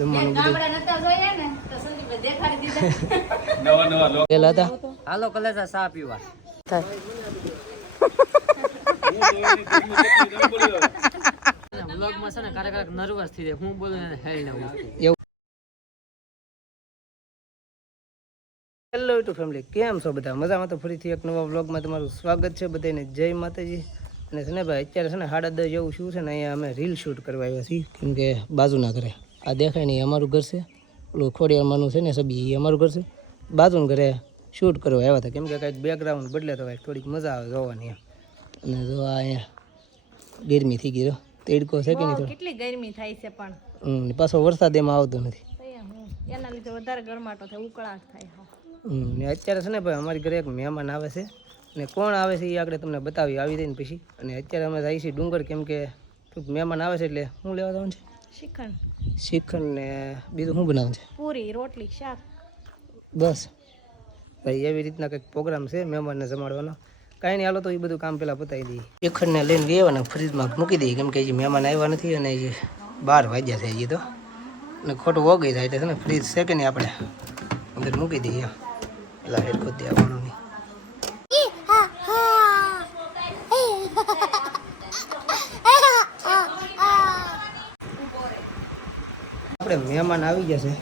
જમવાનું બધું હાલો કલેજા ચા પીવા વ્લોગમાં છે ને ક્યારેક નર્વસ થઈ જાય હું બોલું ને હેલ ને એવું. હેલો યુટ્યુબ ફેમિલી, કેમ છો બધા? મજામાં? તો ફરીથી એક નવા વ્લોગમાં તમારું સ્વાગત છે બધાને. જય માતાજી. અને છે ને ભાઈ અત્યારે છે ને 10:30 જેવું શું છે ને અહીંયા અમે રીલ શૂટ કરવા આવ્યા છીએ, કેમ કે બાજુના ઘરે આ દેખાય નહીં અમારું ઘર છે, ઓલું ખોડિયારમાંનું છે ને સબી એ અમારું ઘર છે, બાજુના ઘરે શૂટ કરવા આવ્યા હતા, કેમ કે કંઈક બેકગ્રાઉન્ડ બદલે તો કંઈક થોડીક મજા આવે જોવાની. અને જો આ અહીંયા ગરમી થઈ ગઈ, તેડકો છે કે નહીં? કેટલી ગરમી થાય છે પણ પાછો વરસાદ એમાં આવતો નથી, એના લીધે વધારે ગરમાટો થાય, ઉકળાટ થાય. ને અત્યારે છે ને ભાઈ અમારી ઘરે એક મહેમાન આવે છે, અને કોણ આવે છે એ આગળ તમને બતાવી આવી દઈને પછી. અને અત્યારે અમે જઈએ છીએ ડુંગર, કેમ કે મહેમાન આવે છે એટલે શું લેવા જવાનું છે? શ્રીખંડ ને બીજું શું બનાવવાનું છે? પૂરી, રોટલી, શાક. બસ ભાઈ એવી રીતના કંઈક પ્રોગ્રામ છે મહેમાનને જમાડવાનો. કાંઈ નહીં, હાલો તો એ બધું કામ પહેલાં પતાવી દઈએ. શ્રીખંડને લઈને લેવાના ફ્રીજમાં મૂકી દઈએ, કેમ કે હજી મહેમાન આવ્યા નથી અને હજી 12 વાગ્યા છે હજી તો, અને ખોટું વગી જાય એટલે છે ને ફ્રીજ છે કે નહીં આપણે અંદર મૂકી દઈએ. પેલા હેડ ખોદી આવવાનું નહીં. આપણે મહેમાન આવી ગયા છે.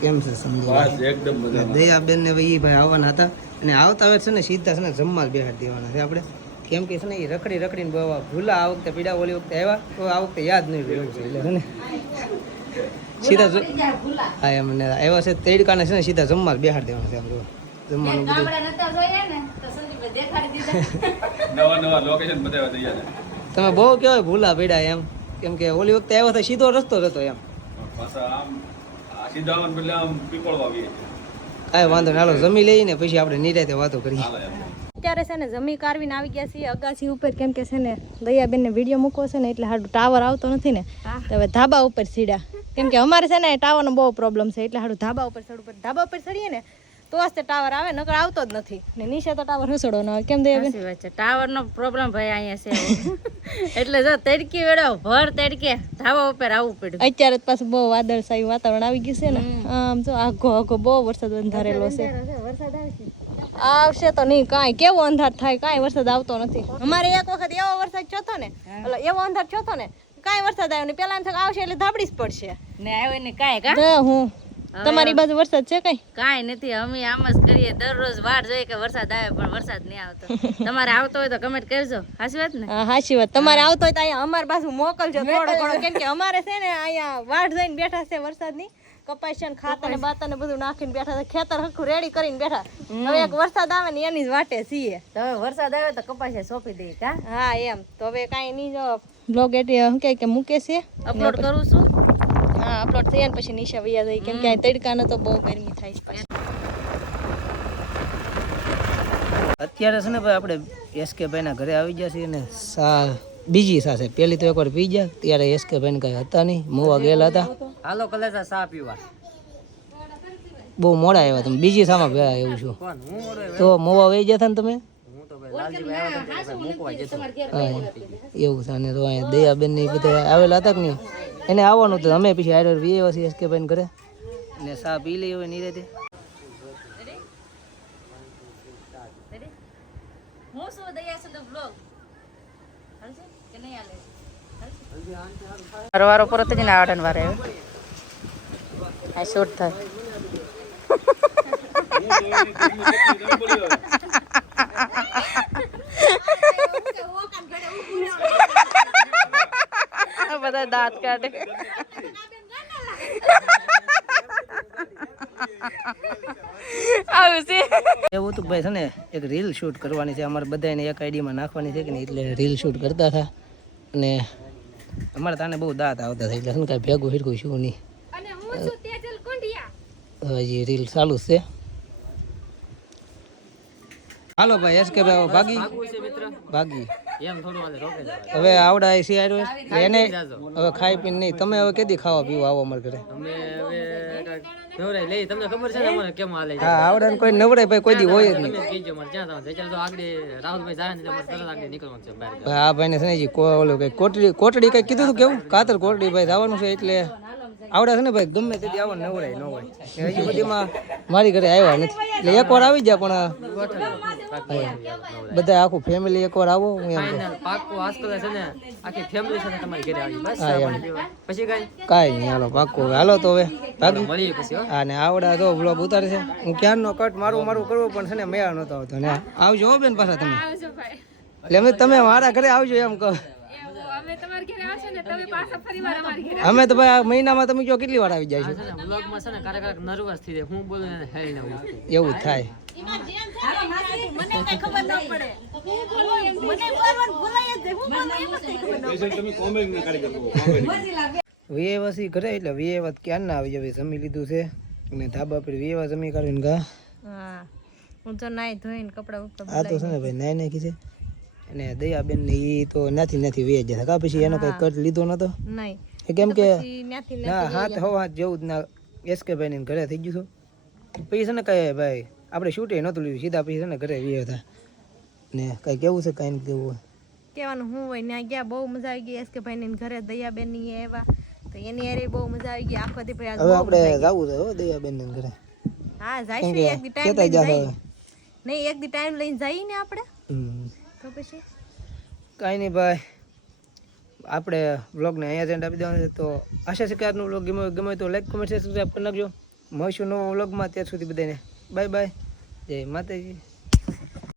કેમ છે સમજો? એકદમ દયાબેન ને ભાઈ આવવાના હતા, અને આવતા હવે છે ને સીધા છે ને જમવા જ બેહાડી દેવાના છે આપણે, કેમ કે છે ને એ રખડીને ભૂલા આ વખતે પીડા ઓલી વખતે આવ્યા તો આ વખતે યાદ નહીં રહ્યું છે, એટલે છે ને સીધા હા એમને આવ્યા છે તેડકાને છે ને સીધા જમવા જ બેહાડી દેવાના છે. આમ જો જમવાનું બધું તમે બહુ કેવાય ભૂલા પડ્યા એમ, કેમ કે ઓલી વખતે આવ્યો તો સીધો રસ્તો હતો એમ. કાંઈ વાંધો નહીં, હાલો જમી લઈને પછી આપણે નિરાતે વાતો કરીએ. અત્યારે છે ને જમી કારવીને આવી ગયા છીએ અગાસી ઉપર, કેમ કે છે ને દયાબેન ને વિડીયો મૂકવો છે ને એટલે હાડું ટાવર આવતો નથી ને, તો હવે ધાબા ઉપર સીડ્યા, કેમ કે અમારે છે ને ટાવરનો બહુ પ્રોબ્લેમ છે, એટલે હાડું ધાબા ઉપર ચડીએ ને તો જ તે ટાવર આવે, નકર આવતો જ નથી. ને નીચે તો ટાવર હસડો ન આવે. કેમ દયાબેન? ટાવર નો પ્રોબ્લેમ ભાઈ અહીંયા છે એટલે જો તડકી વેળો ભર તડકે ધાબા ઉપર આવવું પડ્યું. અત્યારે પાછું બહુ વાદળછાયું વાતાવરણ આવી ગયું છે ને, આમ જો આઘો બહુ વરસાદ અંધારેલો છે. આવશે તો નહીં, કાંઈ કેવો અંધાર થાય, કાંઈ વરસાદ આવતો નથી. અમારે એક વખત એવો વરસાદ થયો ને, એટલે એવો અંધાર થયો ને, કાંઈ વરસાદ આવ્યો ને, પેલા એમ થાય આવશે એટલે ધાબડી જ પડશે ને આવ્યો ને કાંઈ હું તમારી બાજુ વરસાદ છે? કાંઈ નથી, અમે આમ જ કરીએ, દરરોજ વાટ જોઈએ કે વરસાદ આવે, પણ વરસાદ નહીં આવતો. તમારે આવતો હોય તો કમેન્ટ કરજો. સાચી વાત ને? સાચી વાત. તમારે આવતો હોય તો અહીંયા અમારી બાજુ મોકલજો થોડો ઘણો, કેમ કે અમારે છે ને અહીંયા વાટ જોઈને બેઠા છે વરસાદની. કપાસ ને ખાતર ને બાતર ને બધું નાખીને બેઠા છે, ખેતર હરખું રેડી કરીને બેઠા. હવે એક વરસાદ આવે ને એની જ વાટે છીએ. તો હવે વરસાદ આવે તો કપાસ સોંપી દઈએ કા? હા એમ. તો હવે કાંઈ નહીં, જો બ્લોગ એટલે શું કે મૂકે છે, અપલોડ કરું છું. હા અપલોડ થઈ જાય ને પછી નિશા વૈયા જાય, કેમ કે તડકાનો તો બહુ ગરમી થાય છે. અત્યારે છે ને ભાઈ આપણે એસકે ભાઈના ઘરે આવી ગયા છીએ, ને બીજી સાથે પેલી તો એકવાર પી ગયા, ત્યારે એસકે ભાઈને કઈ હતા નહીં, મોવા ગયેલા હતા. હાલો કલેજા ચા પીવા. બહુ મોડા આવ્યા તમે, બીજી સામા ભેળા એવું છું તો મોવા વહી ગયા હતા ને તમે? એવું છે. અને તો અહીંયા દયાબેન ને બધા આવેલા હતા કે નહીં, એને આવવાનું હતું, અમે પછી આડર વી આવ્યા છીએ એસકે ભાઈને ઘરે, ને ચા પી લઈ હવે નહીં રહેતી. વારો પરત જ ને આડન વારે આ શૂટ થાય. બધા દાંત કાઢે. એવું તો ભાઈ છે ને એક રીલ શૂટ કરવાની છે અમારે બધાને, એક આઈડીમાં નાખવાની છે કે નહીં, એટલે રીલ શૂટ કરતા હતા. અને અમારે તાને બહુ દાંત આવતા હતા, એટલે કાંઈ ભેગું હિરકું શું નહીં. હજી રીલ ચાલુ જ છે. હાલો ભાઈ એસકે ભાઈ ભાગી હવે આવડા છે એને હવે ખાઈ પીને નહીં. તમે હવે કેદી ખાવા પીવા આવો અમારા ઘરે? હા આવડા કોઈ નવરાય ભાઈ કોઈ દી હોય જ નહીં. હા ભાઈ ને છે ને કોટડી કઈ કીધું હતું કેવું કાતર કોટડી ભાઈ જવાનું છે, એટલે આવડે છે ને ભાઈ ગમે તેથી આવો નવરાય ન હોય હજી બધીમાં મારી ઘરે આવ્યા નથી એટલે એકવાર આવી જાય પણ બધા આખું ફેમિલી એકવાર આવો હું એમ કહું. પાક્કું આજકાલ છે ને આખી ફેમિલી સાથે તમારી ઘરે આવી બસ હા, એમ. પાણી પીવા. પછી કઈ કાંઈ નહીં હાલો પાક્કો હાલો તો હવે ભાગી મળીએ પછી હો. હા ને આવડા તો બ્લોગ ઉતારે છે હું ક્યારનો કટ મારું કરવો પણ છે ને મેળા નહોતો આવતો ને આવજો હો બેન પાછા તમે એટલે તમે મારા ઘરે આવજો એમ કહો અમે તો ભાઈ આ મહિનામાં તમે જો કેટલી વાર આવી જાય આ છે ને વ્લોગમાં છે ને ક્યારેક નર્વસ થઈ જાય હું બોલું એને હેલ ને હું એવું જ થાય વીએવાસી ઘરે એટલે વીએવા ક્યાં ના આવી જાય જમી લીધું છે અને ધાબા પર વીએવા જમી કાઢીને ગા હા હું તો નાઈ ધોઈને કપડા ઉપર આ તો છે ને ભાઈ નાઈ નાખી છે અને દયાબેન ને ઈ તો નથી વે જતા કા પછી એનો કઈ કટ લીધો નતો નહીં કેમ કે ત્યાંથી ના હાથ હવા જેવું જ ના એસકે ભાઈ ને ઘરે થઈ ગયું છું પછી છે ને કઈ ભાઈ આપણે શૂટે નહોતું લીધું સીધા પછી છે ને ઘરે વી હતા ને કઈ કેવું છે કઈ કેવું હોય કહેવાનું હું હોય ત્યાં ગયા બહુ મજા આવી ગઈ એસકે ભાઈ ની ઘરે દયાબેન ની આવ્યા તો એની હારે બહુ મજા આવી ગઈ આખો દી ભાઈ આજ હવે બહુ આપણે જાવું છે હો દયાબેન ને ઘરે હા કેમ જાય કે એક દી ટાઈમ કેતા લઈને જાશે જઈએ નહીં એક દી ટાઈમ લઈને જઈએ ને આપણે તો પછી કાંઈ નહીં ભાઈ આપણે વ્લોગને અહીંયા જ આપી દેવાનું છે તો આશા છે કે આજનો વ્લોગ ગમે તો લાઈક કોમેન્ટ સબસ્ક્રાઈબ કરી નાખજો મળીશું નવો વ્લોગમાં ત્યાં સુધી બધાને બાય બાય જય માતાજી.